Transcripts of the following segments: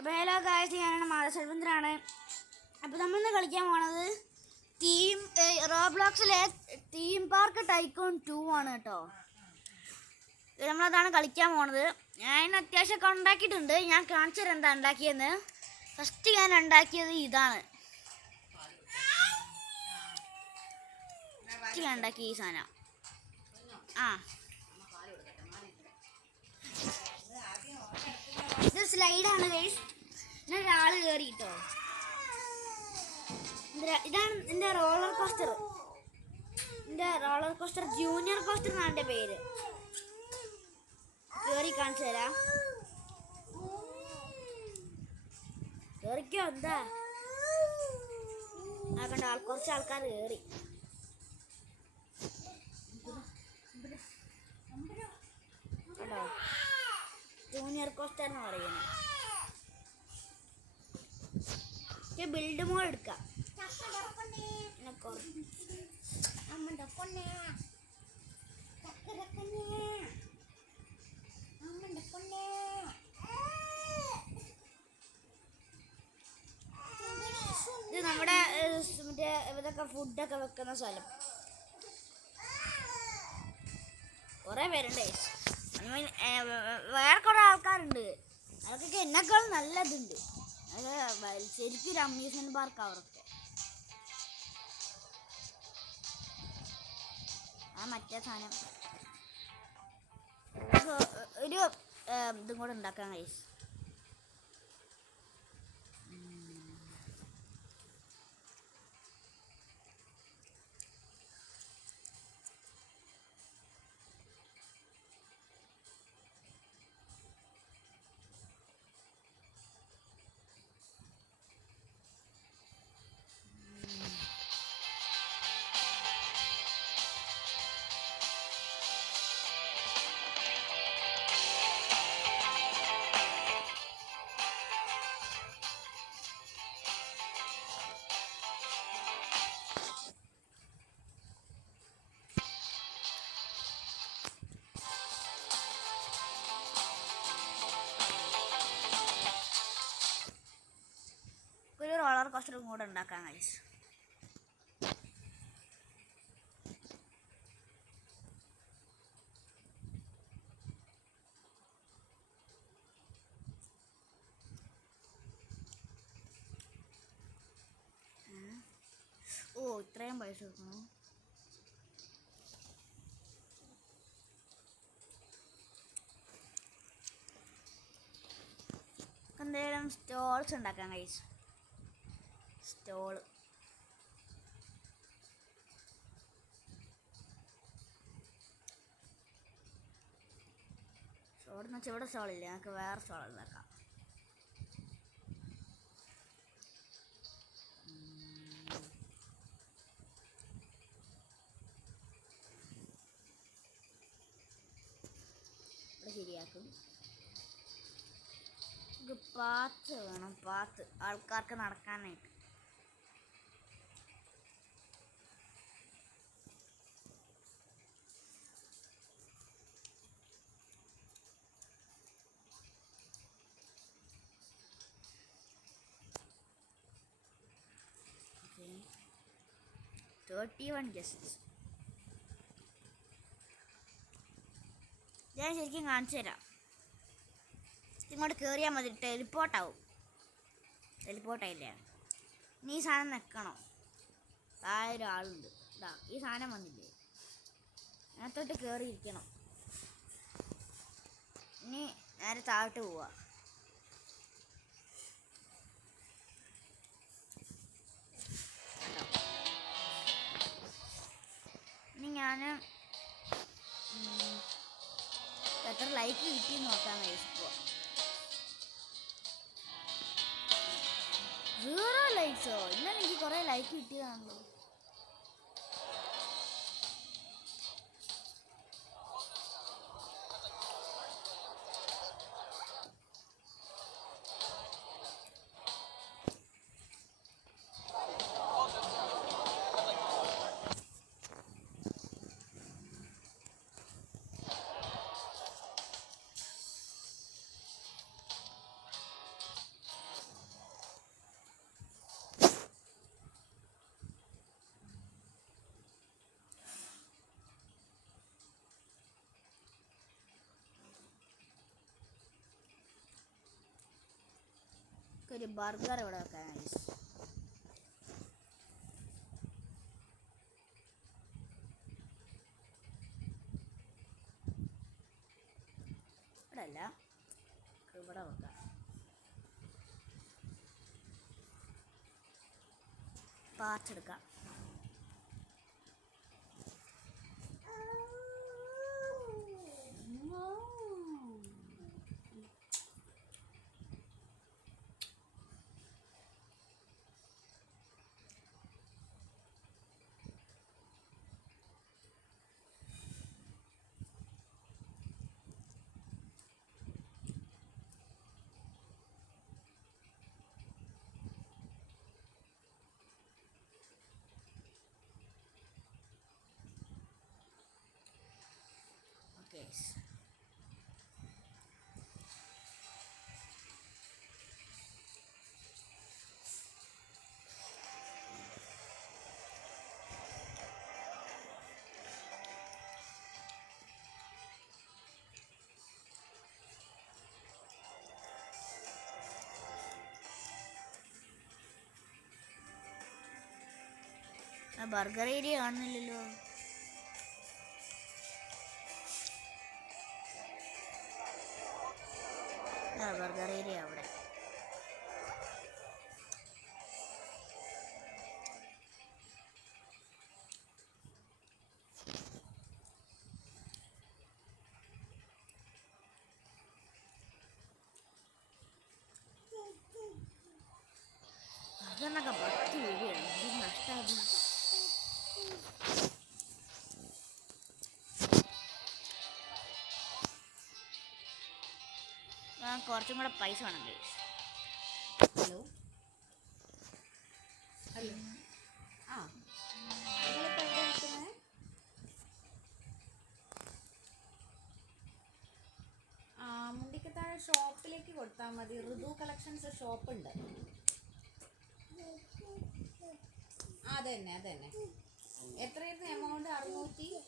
അപ്പോൾ hello guys, ഞാനാണ് മാധവസെൽവന്ദ്രാണ്. അപ്പോൾ നമ്മളിന്ന് കളിക്കാൻ പോണത് റോബ്ലോക്സിലെ തീം പാർക്ക് ടൈക്കൂൺ 2 ആണ് കേട്ടോ. നമ്മളതാണ് കളിക്കാൻ പോണത്. ഞാൻ അത്യാവശ്യമൊക്കെ ഉണ്ടാക്കിയിട്ടുണ്ട്. ഞാൻ കാണിച്ചു തരാം എന്താ ഉണ്ടാക്കിയെന്ന്. ഫസ്റ്റ് ഞാൻ ഉണ്ടാക്കിയത് ഇതാണ്. ഞാൻ ഉണ്ടാക്കിയ ഈ സാധനം ഇത് സ്ലൈഡാണ് ഗൈസ്. ഞാൻ ഒരാൾ കയറിട്ടോ. ഇതാണ് എൻ്റെ റോളർ കോസ്റ്റർ. ജൂനിയർ കോസ്റ്റർ എന്നാണ് എൻ്റെ പേര്. കയറി കാണിച്ചു തരാം. കയറിക്കോ. എന്താ കണ്ട കുറച്ച് ആൾക്കാർ കയറി. കണ്ടോ, ജൂനിയർ കോസ്റ്റർ എന്ന് പറയുന്നത്. ബിൽഡ് മോഡ് എടുക്കാം. ഇത് നമ്മുടെ മറ്റേ ഇതൊക്കെ ഫുഡൊക്കെ വെക്കുന്ന സ്ഥലം. കുറേ പേരുണ്ട്. വേറെ കുറേ ആൾക്കാരുണ്ട്. അവർക്കൊക്കെ എന്നെക്കാളും നല്ലതുണ്ട്. ശരിക്കും ഒരു അമ്യൂസ്മെന്റ് പാർക്ക് അവർക്ക്. മറ്റേ സാധനം ഒരു ഇതും കൂടെ ഉണ്ടാക്കാൻ കഴിയും. ഒരു റോളർ കോസ്റ്ററും കൂടെ ഉണ്ടാക്കാൻ കഴിയും. ഇത്രയും പൈസ കൊടുക്കണം. എന്തെങ്കിലും സ്റ്റോൾസ് ഉണ്ടാക്കാൻ കഴിയും. സ്റ്റോള് സ്റ്റോളെന്ന് വെച്ചാൽ ഇവിടെ സ്റ്റോളില്ല. ഞങ്ങൾക്ക് വേറെ സ്റ്റോൾ ഉണ്ടാക്കാം. ഇവിടെ ശരിയാക്കും. പാത്ത് വേണം. പാത്ത് ആൾക്കാർക്ക് നടക്കാനായിട്ട്. Okay. 31 guests. ഞാൻ ശരിക്കും കാണിച്ചു തരാം. ഇങ്ങോട്ട് കയറിയാൽ മതി. ടെലിപ്പോർട്ടായില്ലേ. ഇനി ഈ സാധനം നിൽക്കണം. താഴെ ഒരാളുണ്ട്. ഈ സാധനം വന്നില്ലേ, അതിനകത്തോട്ട് കയറിയിരിക്കണം. ഇനി നേരെ താഴോട്ട് പോവാ. ഇനി ഞാൻ എത്ര ലൈക്ക് കിട്ടിയെന്ന് നോക്കാൻ കഴിയുമ്പോൾ 0 ലൈക്സോ? ഇന്നലെ എനിക്ക് കുറേ ലൈക്ക് കിട്ടിയതാണല്ലോ. ഒരു ബർഗർ ഇവിടെ വെക്കാൻ ഇവിടെ അല്ല, ഇവിടെ വെക്കാം. പാർട്സ് എടുക്കാം. Yes. ബർഗർ ഏരിയ കാണുന്നില്ലല്ലോ. ബർഗർ ഏരിയ അവിടെ. ബർഗറിനൊക്കെ 10 രൂപയാണ്. ഇത് നഷ്ടമായി. കുറച്ചും കൂടെ പൈസ വേണം. ഹലോ ഹലോ, ആ നിങ്ങളിപ്പോൾ എവിടെ നിൽക്കുന്നത്? മുണ്ടിക്കത്താഴെ ഷോപ്പിലേക്ക് കൊടുത്താൽ മതി. ഋതു കളക്ഷൻസ് ഷോപ്പുണ്ട്. അതന്നെ അതന്നെ. എത്രയായിരുന്നു എമൗണ്ട്? 600.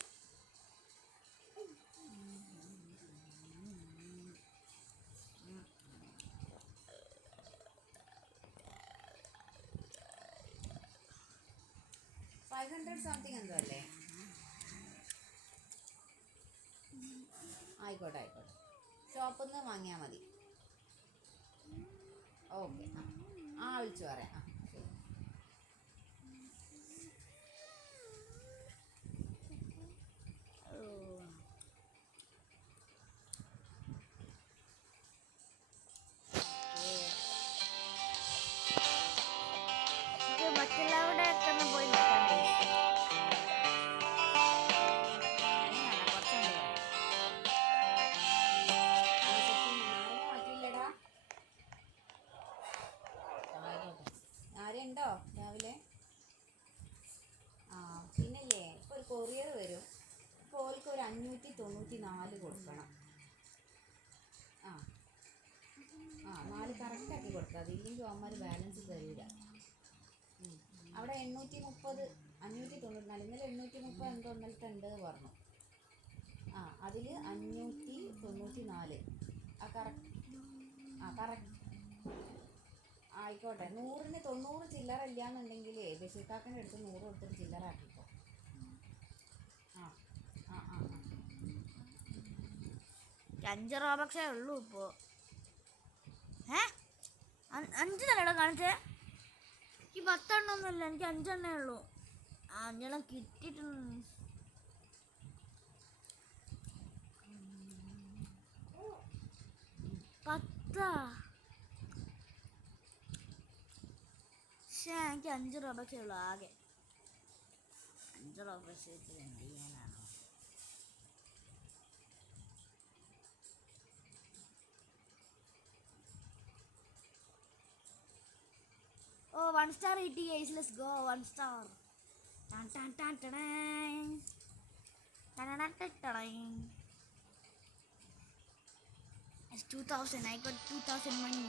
500 സംതിങ് എന്തോ അല്ലേ? ആയിക്കോട്ടെ ആയിക്കോട്ടെ, ഷോപ്പിൽ നിന്ന് വാങ്ങിയാൽ മതി. ഓക്കെ, ആ വിളിച്ചു പറയാം. മറ്റുള്ളവരുടെ ഒക്കെ പോയി നോക്കാൻ. ആരുണ്ടോ രാവിലെ? പിന്നല്ലേ ഇപ്പോൾ ഒരു കൊറിയർ വരും. ഇപ്പോൾ ഓൾക്ക് ഒരു 594 കൊടുക്കണം. 4 കറക്റ്റാക്കി കൊടുത്താൽ മതി. ഇല്ലെങ്കിൽ അവന്മാർ ബാലൻസ് തരില്ല. അവിടെ 830, 594. ഇന്നലെ 830 എന്തോ ഒന്നലത്തെ ഉണ്ട് പറഞ്ഞു. അതിൽ 594. കറക്റ്റ് ആയിക്കോട്ടെ. 100ന് 90 ചില്ലറ ഇല്ലാന്നുണ്ടെങ്കിൽ ബഷീർക്കാക്കൻ്റെ അടുത്ത് 100 കൊടുത്തിട്ട് ചില്ലറ ആക്കിക്കോ. 5 റോബക്സേ ഉള്ളൂ ഇപ്പോൾ. 5 തന്നെയാണോ കാണിച്ചേ? ഈ 10 എണ്ണമൊന്നുമില്ല, എനിക്ക് 5 എണ്ണേ ഉള്ളൂ. 5 എണ്ണം കിട്ടിയിട്ടുണ്ട്. പക്ഷേ എനിക്ക് 5 റോബക്സേ ഉള്ളൂ ആകെ. 5 റോബക്സ് വെച്ച് എന്ത് ചെയ്യാനാണോ? Oh, 1 star ET guys, let's go. 1 star. Tan tan tan tan. Tan tan tan tan. It's 2000. I got 2000 money.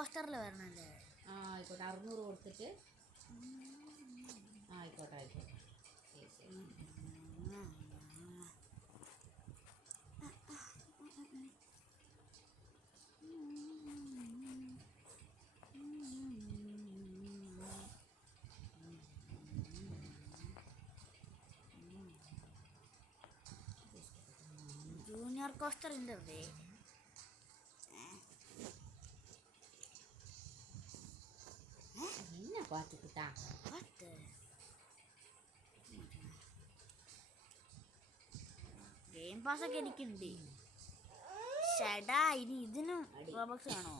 കോസ്റ്ററിൽ വരണല്ലേ? ആ ആയിക്കോട്ടെ, 600 കൊടുത്തിട്ട്. ആ ആയിക്കോട്ടെ ആയിക്കോട്ടെ, ശരി ശരി. ജൂനിയർ കോസ്റ്റർ ഉണ്ട്. എന്നാ പാത്തിക്കുട്ടാ, ഗെയിം പാസ് ഒക്കെ എനിക്കുണ്ട്. ഷടാ, ഇനി ഇതിനും റോബക്സ് ആണോ?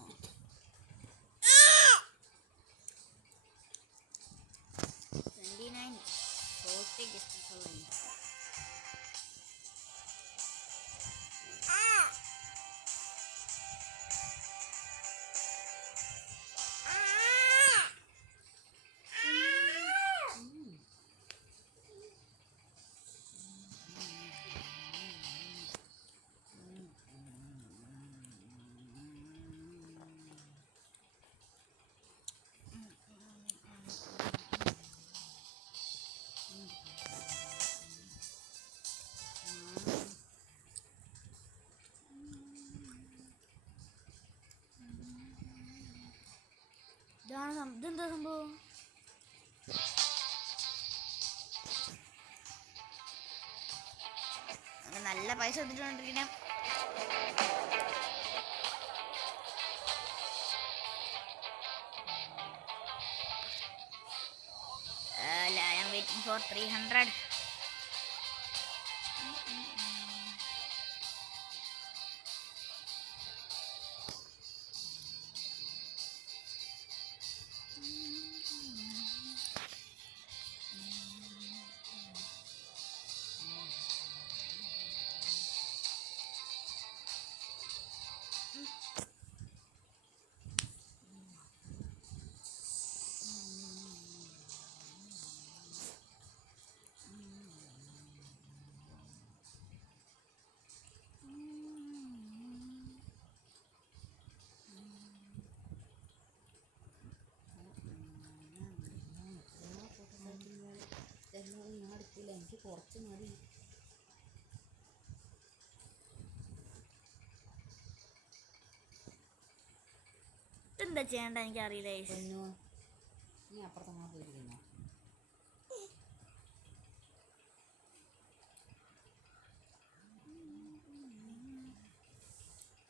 ഇതെന്താ സംഭവം? നല്ല പൈസ എടുത്തിട്ടുണ്ടിരിക്കണേ. I am waiting for 300. ഞാൻ എടുക്കില്ല, എനിക്ക് കുറച്ച് മതി. എന്താ ചെയ്യണ്ട എനിക്കറിയില്ല. നീ അപ്പുറത്തങ്ങനെ പോയിരിക്കുന്നോ?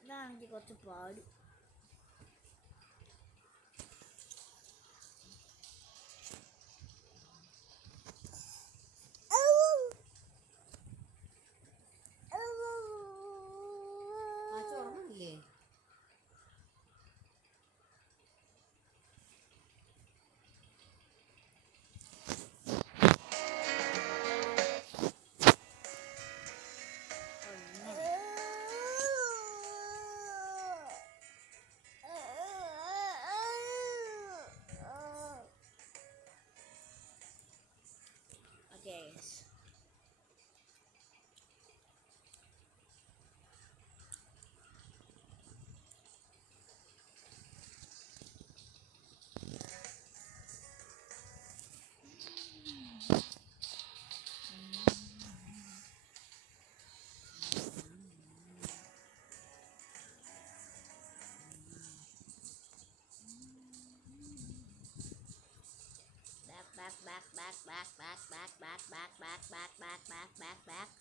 ഇതാണെങ്കിൽ കുറച്ച് പാട്. ചോർന്നില്ലേ? Back.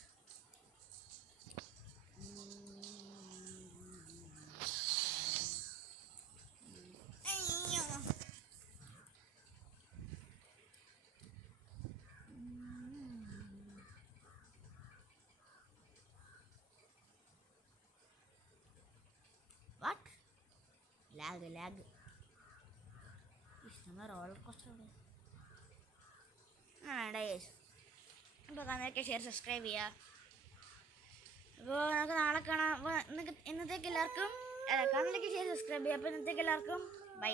What? Lag. It's not a roller coaster. അപ്പോൾ കാണാനൊക്കെ ഷെയർ സബ്സ്ക്രൈബ് ചെയ്യുക. അപ്പോൾ നമുക്ക് നാളെ കാണാം. ഇന്നത്തേക്ക് എല്ലാവർക്കും കാണാനൊക്കെ ഷെയർ സബ്സ്ക്രൈബ് ചെയ്യുക. അപ്പോൾ ഇന്നത്തേക്ക് എല്ലാവർക്കും ബൈ.